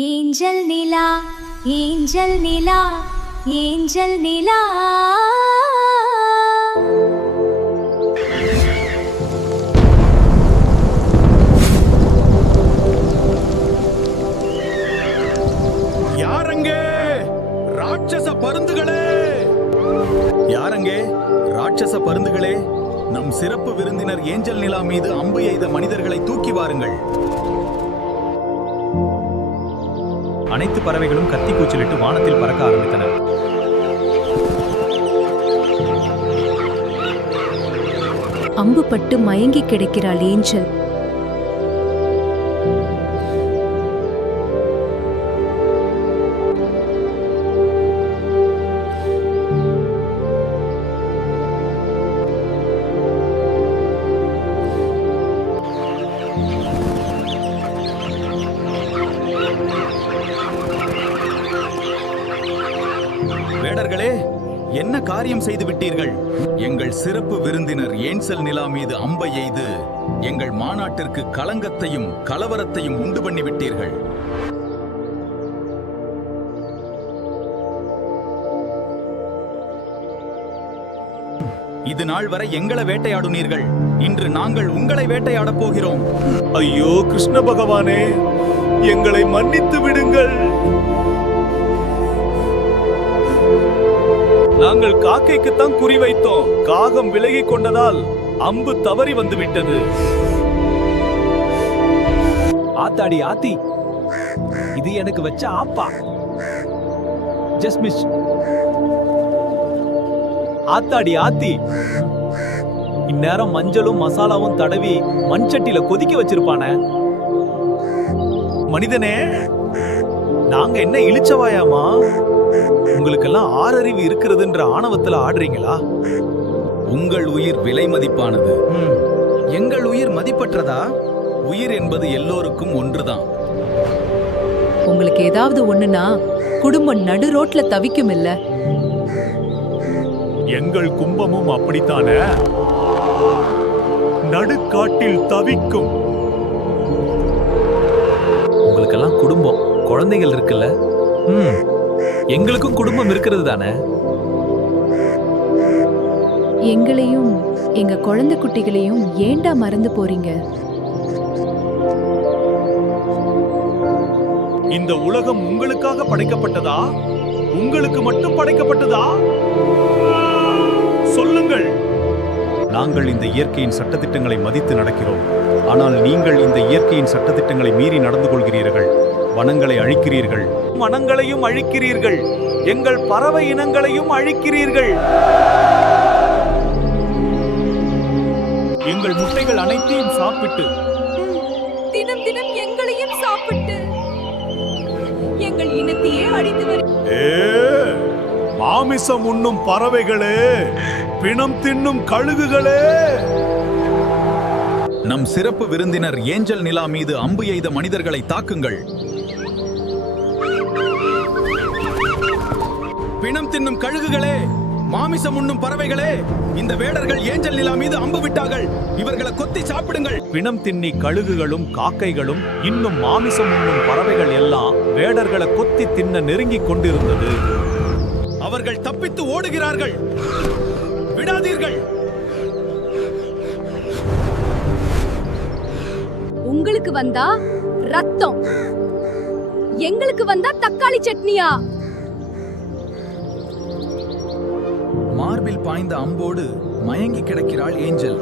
Angel நிலா angel நிலா angel நிலா யாரங்கே ராட்சச பருந்துகளே, யாரங்கே ராட்சச பருந்துகளே, நம் சிறப்பு விருந்தினர் ஏஞ்சல் நிலா மீது அம்பு எய்த மனிதர்களை தூக்கி வாருங்கள். அனைத்து பறவைகளும் கத்தி கூச்சலிட்டு வானத்தில் பறக்க ஆரம்பித்தன. அம்பு பட்டு மயங்கி கிடக்கிறாள் ஏஞ்சல். வேடர்களே, என்ன காரியம் செய்து விட்டீர்கள்? எங்கள் சிறப்பு விருந்தினர் ஏஞ்சல் நிலா மீது அம்பை எய்து எங்கள் மாநாட்டிற்கு களங்கத்தையும் கலவரத்தையும் உண்டு பண்ணி விட்டீர்கள். இது நாள் வரை எங்களை வேட்டையாடுனீர்கள், இன்று நாங்கள் உங்களை வேட்டையாடப் போகிறோம். ஐயோ கிருஷ்ண பகவானே, எங்களை மன்னித்து விடுங்கள். நாங்கள் காக்கைக்குத்தான் குறி வைத்தோம். காகம் விலகிக் கொண்டதால் அம்பு தவறி வந்து விட்டது. ஆத்தாடி ஆத்தி, இது எனக்கு வச்ச ஆப்பா. Just miss. ஆத்தாடி ஆத்தி, இந்நேரம் மஞ்சளும் மசாலாவும் தடவி மண்சட்டியில கொதிக்க வச்சிருப்பானே. மனிதனே, நாங்க என்ன இழிச்சவாயாமா? உங்களுக்கெல்லாம் ஆறறிவு இருக்கிறதுன்ற ஆணவத்துல ஆடுறீங்களா? உங்கள் உயிர் விலை மதிப்பானது, எங்கள் உயிர் மதிப்பற்றதா? உயிர் என்பது எல்லோருக்கும் ஒன்றுதான். உங்களுக்கு ஏதாவது ஒண்ணுனா குடும்பம் நடு ரோட்ல தவிக்கும் இல்ல? எங்கள் கும்பமும் அப்படித்தானே, நடுக்காட்டில் தவிக்கும். உங்களுக்கெல்லாம் குடும்பம், குழந்தைகள் இருக்குல்ல? எங்களுக்கும் குடும்பம் இருக்கிறது தானே. எங்களையும் எங்க குழந்தை குட்டிகளையும் ஏண்டா மறந்து போறீங்க? இந்த உலகம் உங்களுக்காக படைக்கப்பட்டதா? உங்களுக்கு மட்டும் படைக்கப்பட்டதா? சொல்லுங்கள். நாங்கள் இந்த இயற்கையின் சட்டதிட்டங்களை மதித்து நடக்கிறோம். ஆனால் நீங்கள் இந்த இயற்கையின் சட்டதிட்டங்களை மீறி நடந்து கொள்கிறீர்கள். வனங்களை அழிக்கிறீர்கள். மனங்களையும் அழிக்கிறீர்கள். எங்கள் பறவை இனங்களையும் அழிக்கிறீர்கள். எங்கள் முட்டைகள் அனைத்தையும் சாப்பிட்டு தினம் தினம் எங்களையும் சாப்பிட்டு எங்கள் இனத்தையே அழித்து மாமிசம் உண்ணும் பறவைகளே, பிணம் தின்னும் கழுகுகளே. நம் சிறப்பு விருந்தினர் ஏஞ்சல் நிலா மீது அம்பு எய்த மனிதர்களை தாக்குங்கள். பிணம் தின்னும் கழுகுகளே, மாமிசம் உண்ணும் பறவைகளே, இந்த வேடர்கள் ஏஞ்சல் நிலா மீது அம்பு விட்டார்கள். இவர்களை கொத்தி சாப்பிடுங்கள். பிணம் தின்னி கழுகுகளும் காக்கைகளும் இன்னும் மாமிசம் உண்ணும் பறவைகள் எல்லாம் வேடர்களை கொத்தி தின்ன நெருங்கிக் கொண்டிருந்தது. அவர்கள் தப்பித்து ஓடுகிறார்கள், விடாதீர்கள். உங்களுக்கு வந்தா ரத்தம், எங்களுக்கு வந்தா தக்காளி சட்னியா? மார்பில் பாய்ந்த அம்போடு மயங்கி கிடக்கிறாள் ஏஞ்சல்.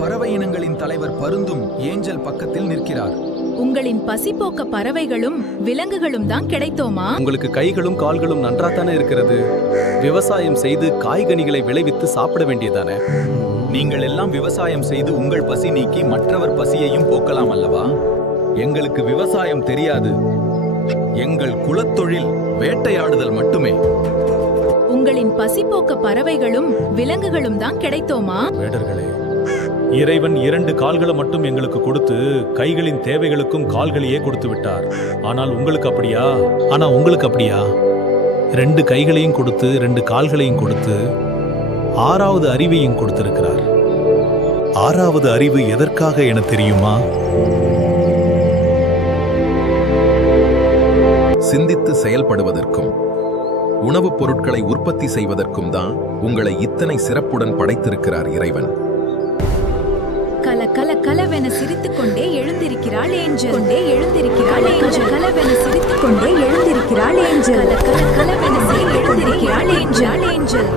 பறவை இனங்களின் தலைவர் பருந்தும் ஏஞ்சல் பக்கத்தில் நிற்கிறார். உங்களின் பசிப்போக்க பறவைகளும் விலங்குகளும் தான் கிடைத்தோமா? உங்களுக்கு கைகளும் கால்களும் நன்றாத்தானே இருக்கிறது. விவசாயம் செய்து காய்கனிகளை விளைவித்து சாப்பிட வேண்டியதானே. நீங்கள் எல்லாம் விவசாயம் செய்து உங்கள் பசி நீக்கி மற்றவர் பசியையும் போக்கலாம் அல்லவா? எங்களுக்கு விவசாயம் தெரியாது. எங்கள் குலத்தொழில் வேட்டையாடுதல் மட்டுமே. உங்களின் பசிப்போக்க பறவைகளும் விலங்குகளும் தான் கிடைத்தோமா? வேடர்களே, இறைவன் 2 கால்களை மட்டும் எங்களுக்கு கொடுத்து கைகளின் தேவைகளுக்கும் கால்களையே கொடுத்து விட்டார். ஆனால் உங்களுக்கு அப்படியா? 2 கைகளையும் கொடுத்து 2 கால்களையும் கொடுத்து 6வது அறிவையும் கொடுத்திருக்கிறார். 6வது அறிவு எதற்காக என தெரியுமா? சிந்தித்து செயல்படுவதற்கும் உணவுப் பொருட்களை உற்பத்தி செய்வதற்கும் தான் உங்களை இத்தனை சிறப்புடன் படைத்திருக்கிறார் இறைவன். கல கல கலவென சிரித்துக் கொண்டே எழுந்திருக்கிறாள் ஏஞ்சல். கலவென சிரித்துக் கொண்டே எழுந்திருக்கிறாள் ஏஞ்சல். கல கல கலவென எழுந்திருக்கிறாள் ஏஞ்சல்.